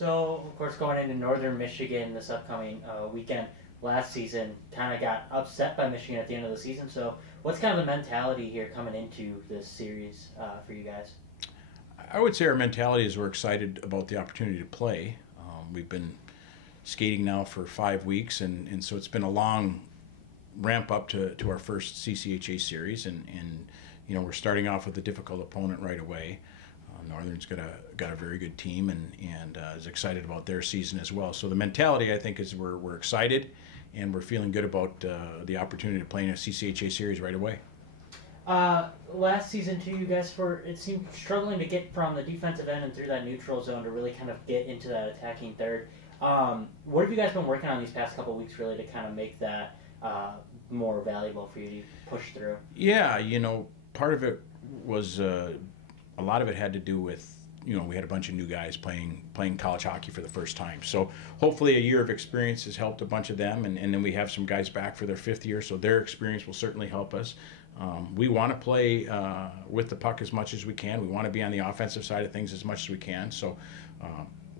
So, of course, going into Northern Michigan this upcoming weekend, last season kind of got upset by Michigan at the end of the season. So, what's kind of the mentality here coming into this series for you guys? I would say our mentality is we're excited about the opportunity to play. We've been skating now for 5 weeks, and so it's been a long ramp up to our first CCHA series, and we're starting off with a difficult opponent right away. Northern's got a very good team and is excited about their season as well. So the mentality, I think, is we're excited and we're feeling good about the opportunity to play in a CCHA series right away. Last season, too, you guys it seemed struggling to get from the defensive end and through that neutral zone to really kind of get into that attacking third. What have you guys been working on these past couple of weeks really to kind of make that more valuable for you to push through? Yeah, part of it was a lot of it had to do with we had a bunch of new guys playing college hockey for the first time. So hopefully a year of experience has helped a bunch of them, and then we have some guys back for their 5th year, so their experience will certainly help us. We want to play with the puck as much as we can. We want to be on the offensive side of things as much as we can. So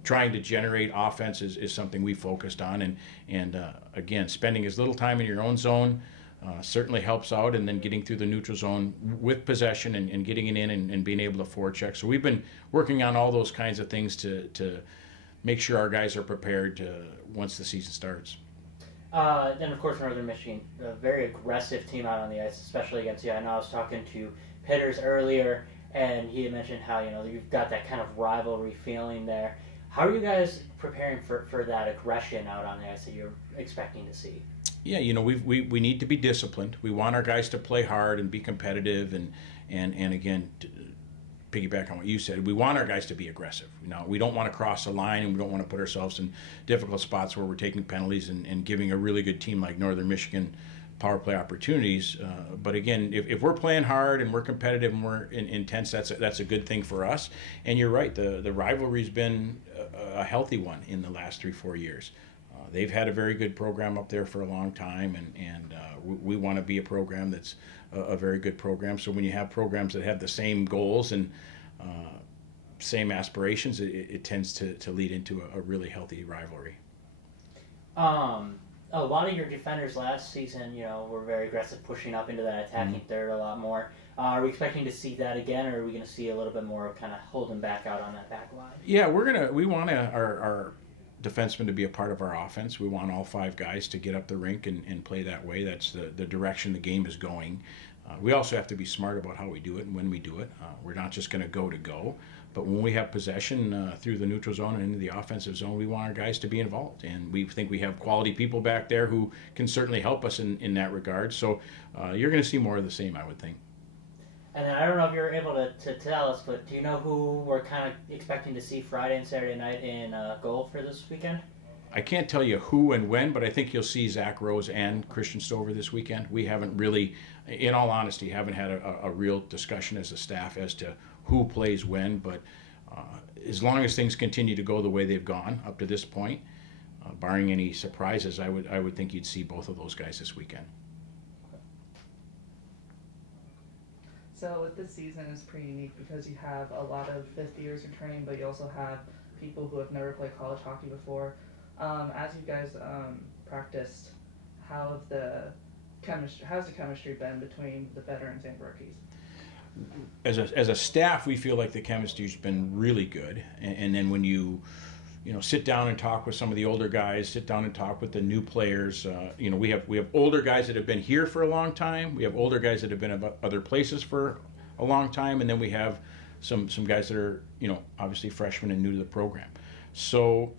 trying to generate offense is something we focused on, and again, spending as little time in your own zone certainly helps out, and then getting through the neutral zone with possession and getting it in and being able to forecheck. So we've been working on all those kinds of things to make sure our guys are prepared once the season starts. Then, of course, Northern Michigan, a very aggressive team out on the ice, especially against you. I know I was talking to Pitters earlier, and he had mentioned how you've got that kind of rivalry feeling there. How are you guys preparing for that aggression out on the ice that you're expecting to see? Yeah, we need to be disciplined. We want our guys to play hard and be competitive, and again, to piggyback on what you said, we want our guys to be aggressive. We don't want to cross the line, and we don't want to put ourselves in difficult spots where we're taking penalties and giving a really good team like Northern Michigan power play opportunities. But again, if we're playing hard and we're competitive and we're intense, that's a good thing for us. And you're right, the rivalry's been a healthy one in the last 3-4 years. They've had a very good program up there for a long time, and we want to be a program that's a very good program. So when you have programs that have the same goals and same aspirations, it tends to lead into a really healthy rivalry. A lot of your defenders last season, were very aggressive, pushing up into that attacking third a lot more. Are we expecting to see that again, or are we going to see a little bit more of kind of holding back out on that back line? Yeah, we want our defensemen to be a part of our offense. We want all 5 guys to get up the rink and play that way. That's the direction the game is going. We also have to be smart about how we do it and when we do it. We're not just going to go, but when we have possession through the neutral zone and into the offensive zone, we want our guys to be involved. And we think we have quality people back there who can certainly help us in that regard. So you're going to see more of the same, I would think. And then I don't know if you're able to tell us, but do you know who we're kind of expecting to see Friday and Saturday night in goal for this weekend? I can't tell you who and when, but I think you'll see Zach Rose and Christian Stover this weekend. We haven't really, in all honesty, haven't had a real discussion as a staff as to who plays when, but as long as things continue to go the way they've gone up to this point, barring any surprises, I would think you'd see both of those guys this weekend. So with this season, it's pretty unique because you have a lot of 5th years returning, but you also have people who have never played college hockey before. As you guys practiced, how's the chemistry been between the veterans and rookies? As a staff, we feel like the chemistry's been really good, and then when you sit down and talk with some of the older guys, sit down and talk with the new players. We have older guys that have been here for a long time. We have older guys that have been at other places for a long time, and then we have some guys that are obviously freshmen and new to the program. So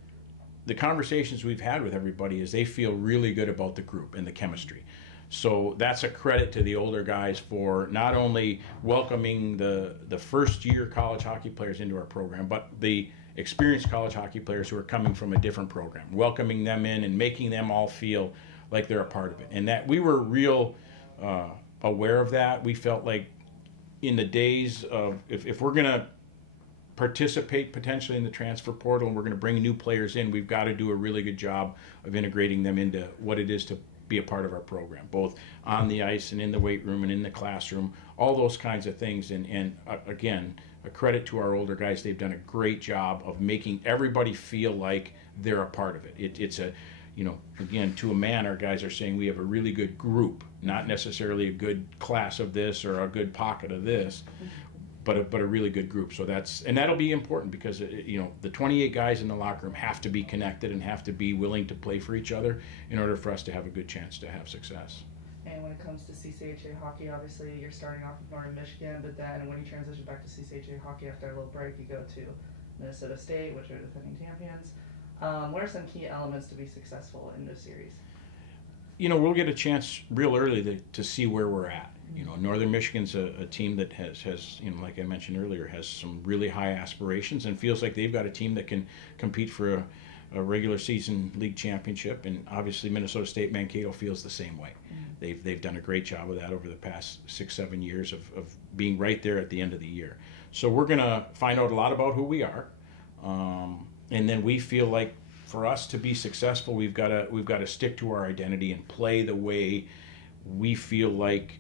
the conversations we've had with everybody is they feel really good about the group and the chemistry. So that's a credit to the older guys for not only welcoming the first-year college hockey players into our program, but the experienced college hockey players who are coming from a different program, welcoming them in and making them all feel like they're a part of it. And that we were real aware of that. We felt like in the days of, if we're going to participate potentially in the transfer portal and we're going to bring new players in, we've got to do a really good job of integrating them into what it is to be a part of our program, both on the ice and in the weight room and in the classroom, all those kinds of things. And again, a credit to our older guys. They've done a great job of making everybody feel like they're a part of it. It's a, you know, again, to a man, our guys are saying we have a really good group, not necessarily a good class of this or a good pocket of this, but a really good group. So that'll be important because, you know, the 28 guys in the locker room have to be connected and have to be willing to play for each other in order for us to have a good chance to have success. And when it comes to CCHA hockey, obviously you're starting off with Northern Michigan, but then when you transition back to CCHA hockey after a little break, you go to Minnesota State, which are defending champions. What are some key elements to be successful in this series? You know, we'll get a chance real early to see where we're at. You know, Northern Michigan's a team that has, you know, like I mentioned earlier, has some really high aspirations and feels like they've got a team that can compete for a regular season league championship. And obviously Minnesota State Mankato feels the same way. They've done a great job of that over the past 6-7 years of being right there at the end of the year. So we're going to find out a lot about who we are. And then we feel like for us to be successful, we've got to stick to our identity and play the way we feel like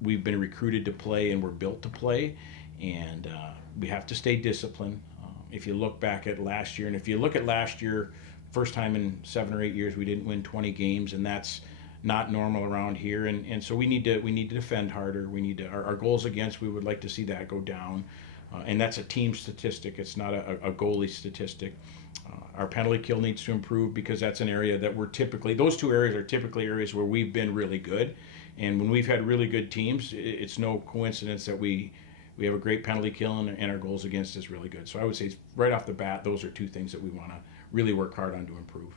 we've been recruited to play and we're built to play. And we have to stay disciplined. If you look back at last year, and if you look at last year, first time in 7 or 8 years we didn't win 20 games, and that's not normal around here. And so we need to defend harder. We need to our goals against, we would like to see that go down. And that's a team statistic. It's not a goalie statistic. Our penalty kill needs to improve because that's an area that those two areas are typically areas where we've been really good. And when we've had really good teams, it's no coincidence that we have a great penalty kill and our goals against is really good. So I would say right off the bat, those are two things that we want to really work hard on to improve.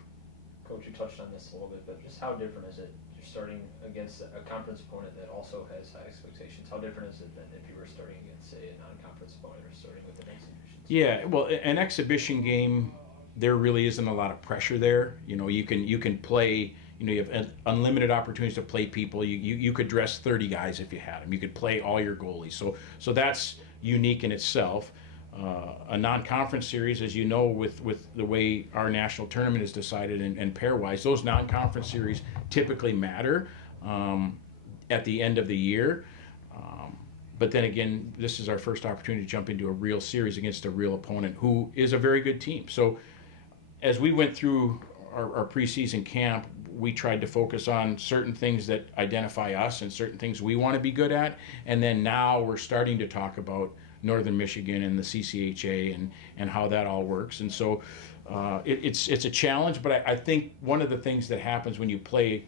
Coach, you touched on this a little bit, but just how different is it? You're starting against a conference opponent that also has high expectations. How different is it than if you were starting against, say, a non-conference opponent or starting with an exhibition? Yeah, well, an exhibition game, there really isn't a lot of pressure there. You know, you can play. You know, you have unlimited opportunities to play people. You could dress 30 guys if you had them. You could play all your goalies. So that's unique in itself. A non-conference series, as you know, with the way our national tournament is decided and pairwise, those non-conference series typically matter at the end of the year. But then again, this is our first opportunity to jump into a real series against a real opponent who is a very good team. So as we went through our preseason camp, we tried to focus on certain things that identify us and certain things we want to be good at. And then now we're starting to talk about Northern Michigan and the CCHA and how that all works. And so it's a challenge, but I think one of the things that happens when you play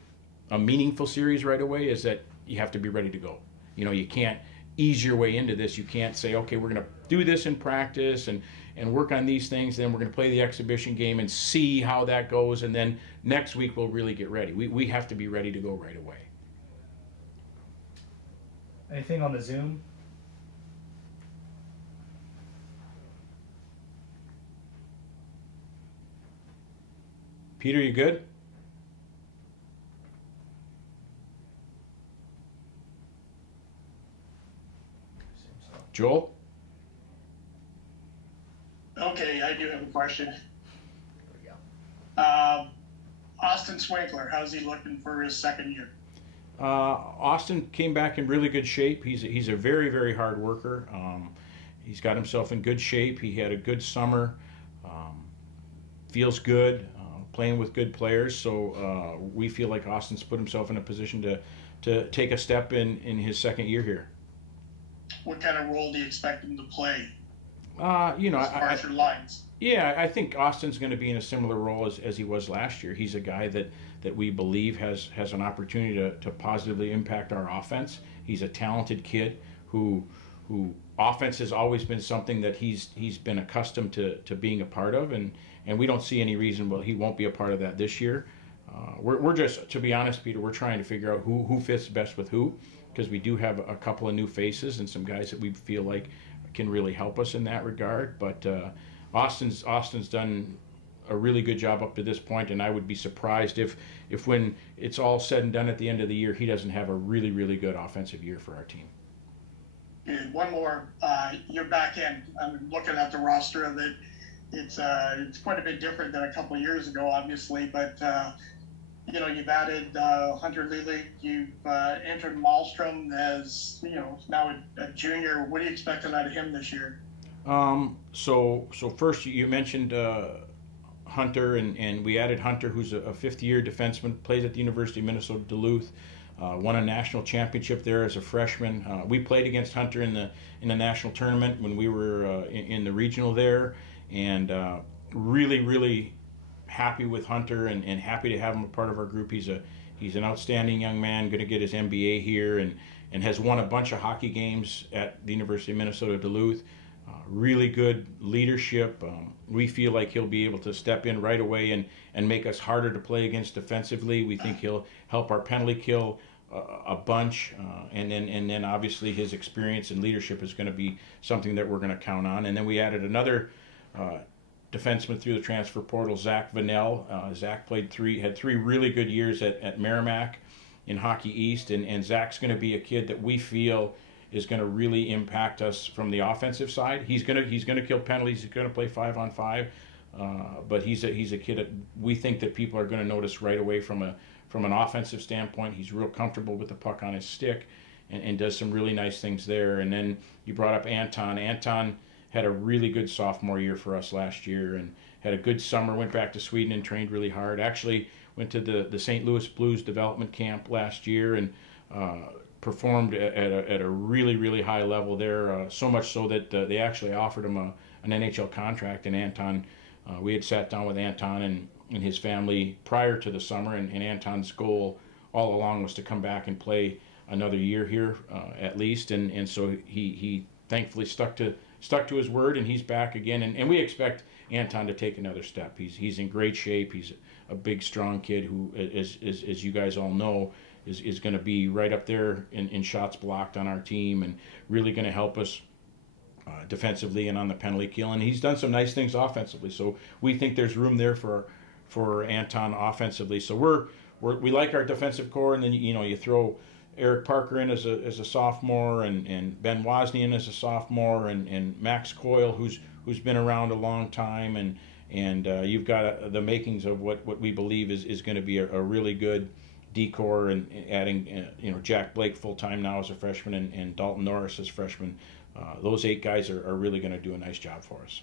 a meaningful series right away is that you have to be ready to go. You know, you can't ease your way into this. You can't say, okay, we're going to do this in practice and work on these things, then we're going to play the exhibition game and see how that goes, and then next week we'll really get ready. We have to be ready to go right away. Anything on the Zoom? Peter, you good? Joel? Okay, I do have a question. Austin Swinkler, how's he looking for his second year? Austin came back in really good shape. He's a very, very hard worker. He's got himself in good shape. He had a good summer. Feels good, playing with good players. So we feel like Austin's put himself in a position to take a step in his second year here. What kind of role do you expect him to play? You know, as far as your lines? Yeah, I think Austin's going to be in a similar role as he was last year. He's a guy that we believe has an opportunity to positively impact our offense. He's a talented kid who offense has always been something that he's been accustomed to being a part of, and we don't see any reason why he won't be a part of that this year. We're just, to be honest, Peter, we're trying to figure out who fits best with who, because we do have a couple of new faces and some guys that we feel like can really help us in that regard. But Austin's done a really good job up to this point, and I would be surprised if when it's all said and done at the end of the year, he doesn't have a really, really good offensive year for our team. And one more, your back end. I'm looking at the roster of it. It's quite a bit different than a couple of years ago, obviously, but you've added Hunter Lely, you've entered Malmstrom as, now a junior. What are you expecting out of him this year? So first you mentioned Hunter, and we added Hunter, who's a fifth-year defenseman, plays at the University of Minnesota Duluth, won a national championship there as a freshman. We played against Hunter in the national tournament when we were in the regional there, and really happy with Hunter and happy to have him a part of our group. He's an outstanding young man, going to get his MBA here, and has won a bunch of hockey games at the University of Minnesota Duluth. Really good leadership. We feel like he'll be able to step in right away and make us harder to play against defensively. We think he'll help our penalty kill a bunch, and then obviously his experience and leadership is going to be something that we're going to count on. And then we added another defenseman through the transfer portal, Zach Vanell. Zach had three really good years at Merrimack in Hockey East, and Zach's going to be a kid that we feel is going to really impact us from the offensive side. He's going to kill penalties. He's going to play 5-on-5, but he's a kid that we think that people are going to notice right away from an offensive standpoint. He's real comfortable with the puck on his stick and does some really nice things there. And then you brought up Anton. Anton had a really good sophomore year for us last year and had a good summer. Went back to Sweden and trained really hard. Actually went to the St. Louis Blues development camp last year and performed at a really high level there, so much so that they actually offered him an NHL contract. And Anton, we had sat down with Anton and his family prior to the summer, and Anton's goal all along was to come back and play another year here at least, and so he thankfully stuck to his word, and he's back again, and we expect Anton to take another step. He's in great shape. He's a big, strong kid who, as you guys all know, is going to be right up there in shots blocked on our team and really going to help us defensively and on the penalty kill. And he's done some nice things offensively, so we think there's room there for Anton offensively. So we like our defensive core, and then you throw Eric Parker in as a sophomore, and Ben Woznian as a sophomore, and Max Coyle who's been around a long time, and you've got the makings of what we believe is going to be a really good decor, and adding Jack Blake full time now as a freshman, and Dalton Norris as freshman. Those 8 guys are really going to do a nice job for us.